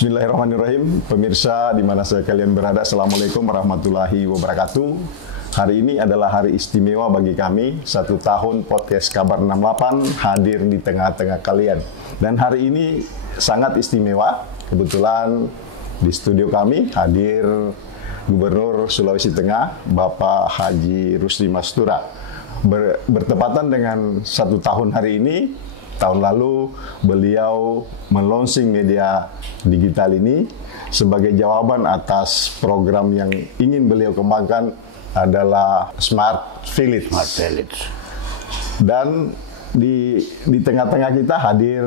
Bismillahirrahmanirrahim, pemirsa di mana saya kalian berada, Assalamualaikum warahmatullahi wabarakatuh. Hari ini adalah hari istimewa bagi kami, 1 tahun podcast Kabar 68 hadir di tengah-tengah kalian. Dan hari ini sangat istimewa, kebetulan di studio kami hadir Gubernur Sulawesi Tengah, Bapak Haji Rusdi Mastura. Bertepatan dengan 1 tahun hari ini, tahun lalu beliau melonsing media digital ini sebagai jawaban atas program yang ingin beliau kembangkan adalah Smart Village. Smart Village. Dan di tengah-tengah kita hadir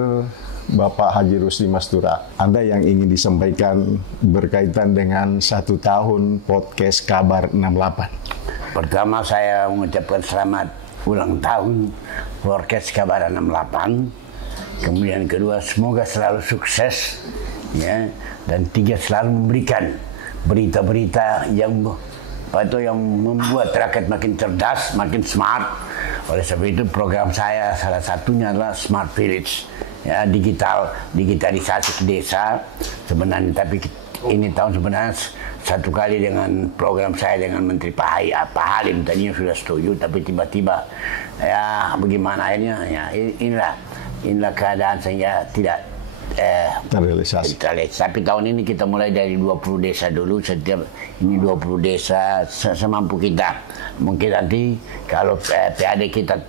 Bapak Haji Rusdi Mastura. Ada yang ingin disampaikan berkaitan dengan 1 tahun podcast Kabar 68? Pertama saya mengucapkan selamat ulang tahun podcast Kabar 68. Kemudian kedua, semoga selalu sukses, ya, dan 3 selalu memberikan berita-berita yang membuat rakyat makin cerdas, makin smart. Oleh sebab itu program saya salah satunya adalah Smart Village, ya, digitalisasi desa sebenarnya. Tapi ini tahun sebenarnya 1 kali dengan program saya dengan Menteri Pak Halim, tadinya sudah setuju, tapi tiba-tiba ya bagaimana akhirnya, ya inilah keadaan sehingga tidak terrealisasi. Tapi tahun ini kita mulai dari 20 desa dulu, setiap ini 20 desa semampu kita. Mungkin nanti kalau PAD kita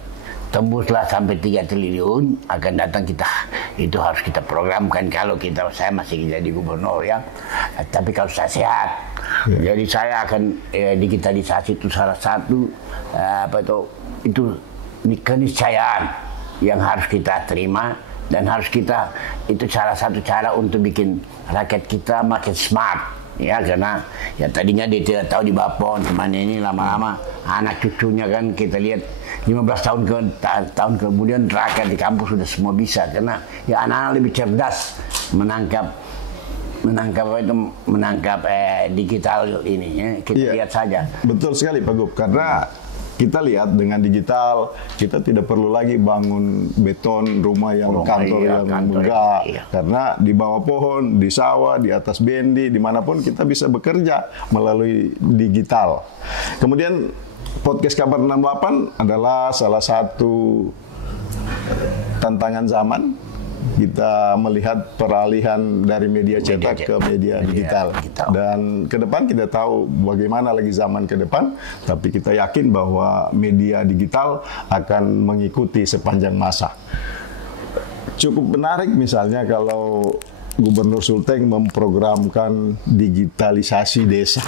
tembuslah sampai 3 triliun akan datang, kita itu harus kita programkan kalau saya masih jadi gubernur, ya. Tapi kalau saya sehat, jadi saya akan digitalisasi itu salah satu itu keniscayaan yang harus kita terima, dan harus kita, itu salah satu cara untuk bikin rakyat kita makin smart, ya, karena ya tadinya dia tidak tahu di bawah temannya ini, lama-lama anak cucunya kan kita lihat 15 tahun kemudian rakyat di kampus sudah semua bisa, karena ya anak-anak lebih cerdas menangkap digital ini, ya. Kita lihat saja. Betul sekali Pak Gub, karena kita lihat dengan digital kita tidak perlu lagi bangun beton rumah yang kantor yang megah, karena di bawah pohon, di sawah, di atas bendi, dimanapun kita bisa bekerja melalui digital. Kemudian podcast Kabar 68 adalah salah satu tantangan zaman. Kita melihat peralihan dari media cetak ke media digital. Dan ke depan kita tahu bagaimana lagi zaman ke depan, tapi kita yakin bahwa media digital akan mengikuti sepanjang masa. Cukup menarik misalnya kalau Gubernur Sulteng memprogramkan digitalisasi desa,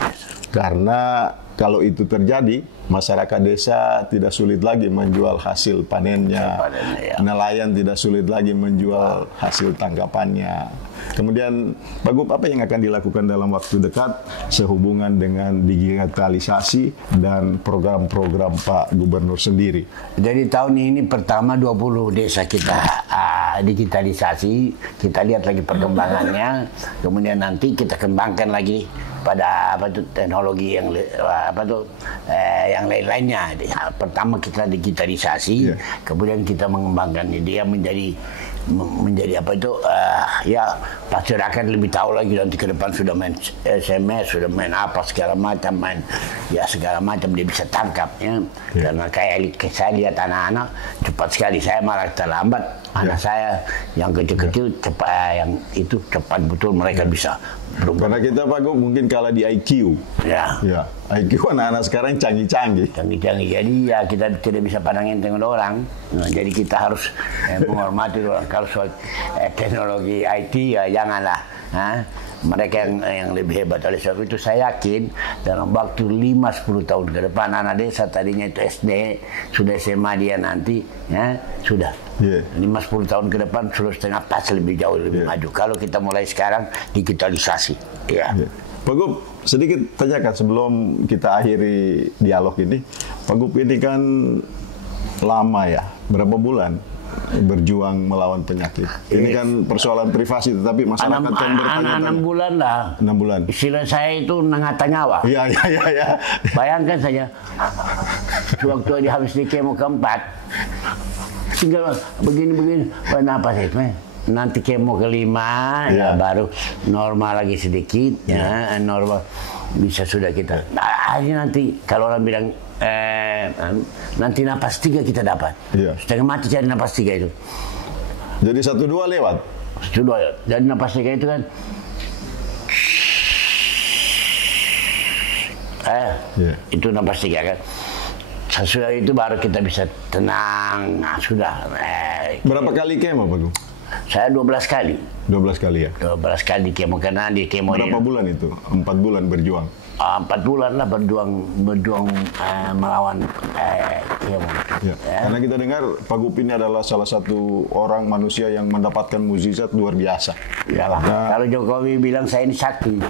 karena kalau itu terjadi, masyarakat desa tidak sulit lagi menjual hasil panennya, nelayan tidak sulit lagi menjual hasil tangkapannya. Kemudian, Pak Gub, apa yang akan dilakukan dalam waktu dekat sehubungan dengan digitalisasi dan program-program Pak Gubernur sendiri? Jadi tahun ini pertama 20 desa kita digitalisasi, kita lihat lagi perkembangannya, kemudian nanti kita kembangkan lagi pada teknologi yang yang lain-lainnya. Pertama kita digitalisasi, kemudian kita mengembangkan dia menjadi ya masyarakat lebih tahu lagi, nanti ke depan sudah main SMS, sudah main apa segala macam, segala macam dia bisa tangkap, ya. Karena kayak saya lihat anak-anak cepat sekali, saya malah terlambat. Anak saya yang kecil-kecil cepat betul mereka bisa berubah. Karena kita Pak Gub mungkin kalah di IQ. Ya. IQ anak-anak sekarang canggih-canggih. Jadi ya kita tidak bisa pandangin dengan orang. Nah, jadi kita harus menghormati orang. Kalau soal teknologi IT ya janganlah. Mereka yang lebih hebat. Oleh sebab itu saya yakin dalam waktu 5-10 tahun ke depan anak desa tadinya itu SD, sudah SMA dia nanti, ya sudah. 5-10 tahun ke depan sudah setengah pas, lebih jauh lebih maju. Kalau kita mulai sekarang digitalisasi. Pak Gub, sedikit tanyakan sebelum kita akhiri dialog ini. Pak Gub ini kan lama ya, berapa bulan berjuang melawan penyakit. Ini kan persoalan privasi, tetapi masyarakat kan bertanya-tanya. 6 bulan lah. 6 bulan. Istilah saya itu nangata nyawa. Iya. Bayangkan saja, waktu dia habis di kemo keempat, tinggal begini-begini, napas itu, nanti kemo kelima ya baru normal lagi sedikit ya normal bisa sudah kita. Nah, nanti kalau orang bilang nanti napas 3 kita dapat. Setengah mati cari napas 3 itu. Jadi 1-2 lewat. 1-2 dan napas 3 itu kan. Itu napas 3 kan. Sesudah itu baru kita bisa tenang. Nah, sudah. Berapa kali kemo, Pak Gu? Saya 12 kali. 12 kali ya? 12 kali kemo karena di kemo. Berapa bulan itu? 4 bulan berjuang? 4 bulan lah berjuang melawan kemo. Karena kita dengar Pak Gup ini adalah salah satu orang manusia yang mendapatkan mukjizat luar biasa. Iyalah. Kalau Jokowi bilang saya ini sakti.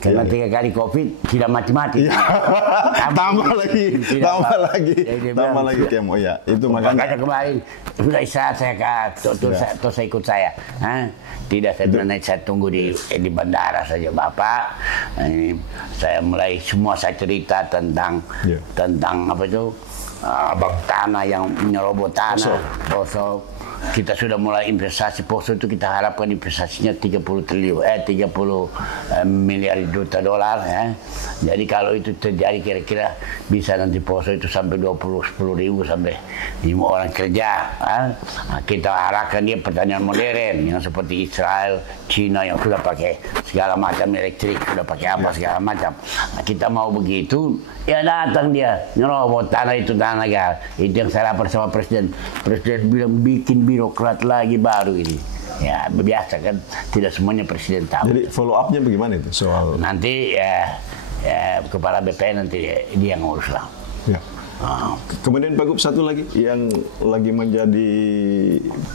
Karena 3 kali COVID tidak mati-mati. Tambah lagi kemo ya. Itu makanya kemarin sudah istirahat saya terus ikut saya. Tidak sebenarnya saya tunggu di bandara saja Bapak. Saya mulai semua saya cerita tentang apa itu abang tanah yang menyerobot tanah. Poso. Kita sudah mulai investasi Poso itu kita harapkan investasinya 30 miliar juta dolar ya. Jadi kalau itu terjadi kira-kira bisa nanti Poso itu sampai 10.000 sampai 5 orang kerja. Kita harapkan dia pertanian modern yang seperti Israel, Cina yang sudah pakai segala macam elektrik, sudah pakai apa segala macam. Nah, kita mau begitu, ya datang dia nyerobot tanah itu tanah negara. Itu yang saya lapor sama presiden. Presiden bilang bikin birokrat lagi baru ini. Ya biasa kan, tidak semuanya presiden tahu. Jadi follow up-nya bagaimana itu soal? Nanti kepala BPN nanti dia ngurus lah. Kemudian Pak Gup satu lagi yang lagi menjadi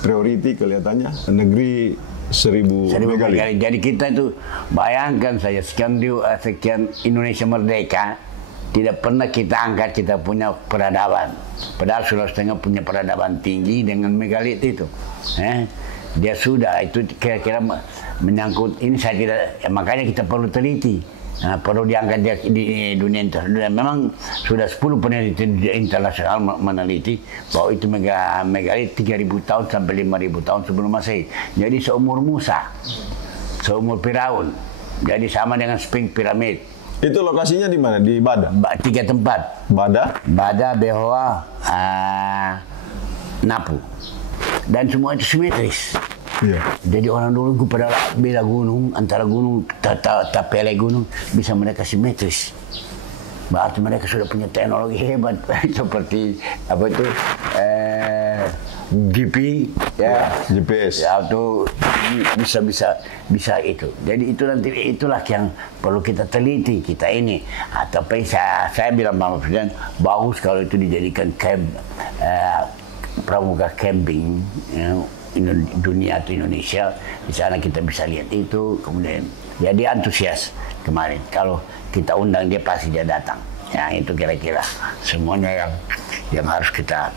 priority kelihatannya negeri 1000 megalit. Jadi kita itu bayangkan saya sekian Indonesia merdeka. Tidak pernah kita angkat kita punya peradaban. Padahal Sulawesi Tengah punya peradaban tinggi dengan megalit itu. Dia sudah itu kira-kira menyangkut ini saya tidak. Makanya kita perlu teliti. Perlu diangkat di dunia internasional. Memang sudah 10 peneliti internasional meneliti bahwa itu megalit 3.000 tahun sampai 5.000 tahun sebelum Masehi. Jadi seumur Musa, seumur Firaun. Jadi sama dengan Sphinx piramid. Itu lokasinya di mana? Di Bada? 3 tempat. Bada, Behoa, Napu. Dan semua itu simetris. Jadi orang dulu pada beda gunung, antara gunung, tapele gunung, bisa mereka simetris. Berarti mereka sudah punya teknologi hebat seperti apa itu GPS itu bisa itu. Jadi itu nanti itulah yang perlu kita teliti kita ini. Tapi saya bilang Bapak Presiden bagus kalau itu dijadikan camp pramuka camping dunia atau Indonesia. Di sana kita bisa lihat itu. Kemudian ya dia antusias kemarin. Kalau kita undang dia pasti dia datang. Ya itu kira-kira semuanya yang harus kita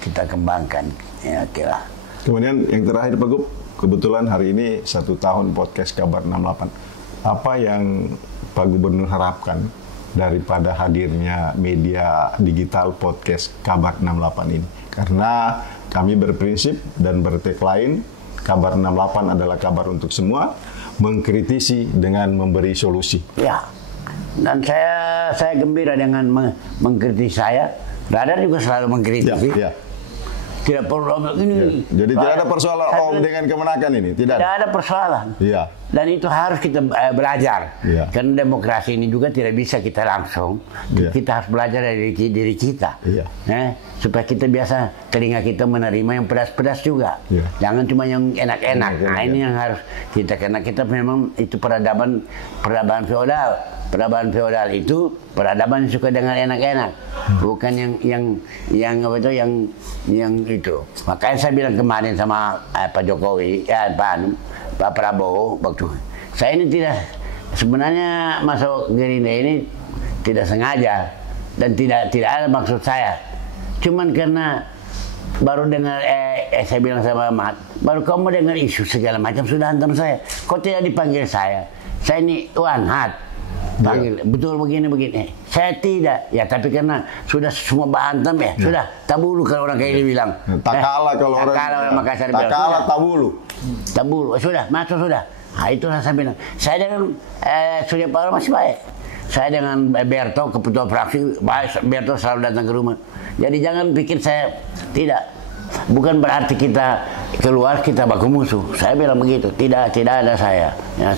kita kembangkan ya kira. Kemudian yang terakhir Pak Gup, kebetulan hari ini 1 tahun podcast Kabar 68. Apa yang Pak Gubernur harapkan daripada hadirnya media digital podcast Kabar 68 ini? Karena kami berprinsip dan bertagline Kabar 68 adalah kabar untuk semua, mengkritisi dengan memberi solusi. Ya. Dan saya gembira dengan mengkritisi saya. Radar juga selalu mengkritisi. Tidak perlu ini. Jadi tidak ada persoalan dengan kemenakan ini, tidak ada persoalan. Dan itu harus kita belajar. Karena demokrasi ini juga tidak bisa kita langsung. Kita harus belajar dari diri kita. Supaya kita biasa telinga kita menerima yang pedas-pedas juga. Jangan cuma yang enak-enak. Nah ini yang harus kita, karena kita memang itu peradaban feodal. Peradaban feodal itu peradaban yang suka dengan enak-enak, bukan yang apa itu yang itu. Makanya saya bilang kemarin sama Pak Jokowi, Pak Prabowo waktu saya ini tidak sebenarnya masuk Gerindra ini tidak sengaja dan tidak ada maksud saya. Cuman karena baru dengar saya bilang sama Ahmad, baru kamu dengar isu segala macam sudah hantam saya. Kok tidak dipanggil saya? Saya ini Wan Hat. Panggil, betul begini. Saya tidak. Ya tapi karena sudah semua bahantam ya. Sudah. Tabulu kalau orang kayak ini bilang. Tak kalah kalau orang. Tak kalah orang Makassar bilang. Tak kalah tabulu. Tabulu. Sudah. Masuk sudah. Nah itulah saya bilang. Saya dengan Surya Paloh masih baik. Saya dengan Berto, ketua fraksi, Berto selalu datang ke rumah. Jadi jangan pikir saya tidak. Bukan berarti kita keluar kita baku musuh. Saya bilang begitu. Tidak ada saya. Ya,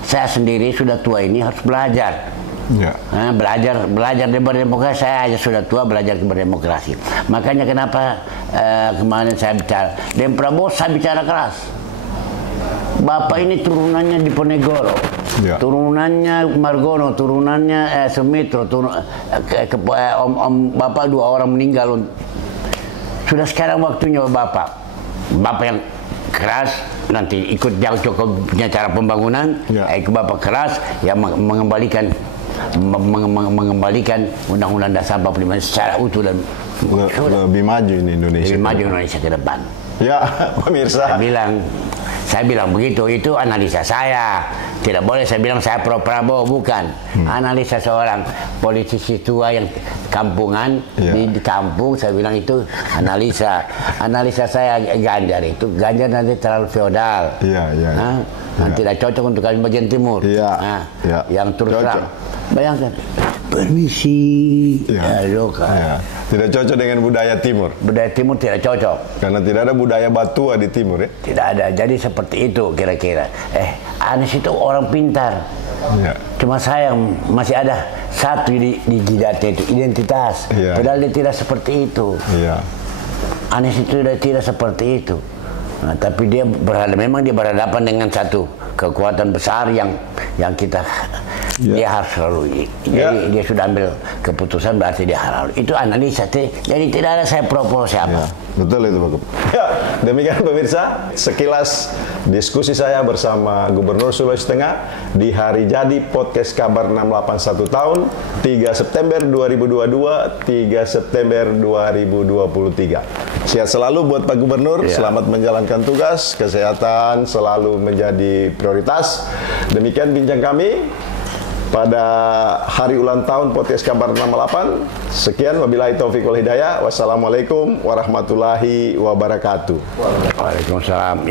saya sendiri sudah tua ini harus belajar. Ya. Nah, belajar berdemokrasi. Saya aja sudah tua belajar berdemokrasi. Makanya kenapa kemarin saya bicara. Dan Prabowo saya bicara keras. Bapak ini turunannya di Ponegoro. Ya. Turunannya Margono, turunannya Sumitro, om Bapak 2 orang meninggal. Sudah sekarang waktunya Bapak yang keras nanti ikut Jokowi punya cara pembangunan, ikut Bapak keras yang mengembalikan Undang-Undang Dasar 45 secara utuh dan lebih maju ini Indonesia. Lebih maju Indonesia ke depan. Ya, pemirsa. Saya bilang begitu, itu analisa saya. Tidak boleh saya bilang saya pro Prabowo, bukan. Analisa seorang politisi tua yang kampungan di kampung, saya bilang itu analisa. Analisa saya Ganjar nanti terlalu feodal. Tidak cocok untuk kami bagian timur. Yang terus terang. Bayangkan, permisi. Tidak cocok dengan budaya timur. Budaya timur tidak cocok. Karena tidak ada budaya Batua di timur ya. Tidak ada. Jadi seperti itu kira-kira. Anies itu orang pintar. Cuma sayang masih ada satu di jidatnya itu identitas. Padahal dia tidak seperti itu. Anies itu tidak seperti itu. Nah, tapi memang dia berhadapan dengan satu kekuatan besar yang kita dia harus selalu. Jadi dia sudah ambil keputusan berarti dia harus. Itu analisa. Jadi tidak ada saya propos siapa. Betul itu Pak Gub. Demikian pemirsa sekilas diskusi saya bersama Gubernur Sulawesi Tengah di hari jadi podcast Kabar 681 tahun 3 September 2022, 3 September 2023. Sehat selalu buat Pak Gubernur, selamat menjalankan tugas, kesehatan selalu menjadi prioritas. Demikian bincang kami pada hari ulang tahun podcast Kabar 68. Sekian, wabillahi taufiq wal hidayah. Wassalamualaikum warahmatullahi wabarakatuh. Waalaikumsalam.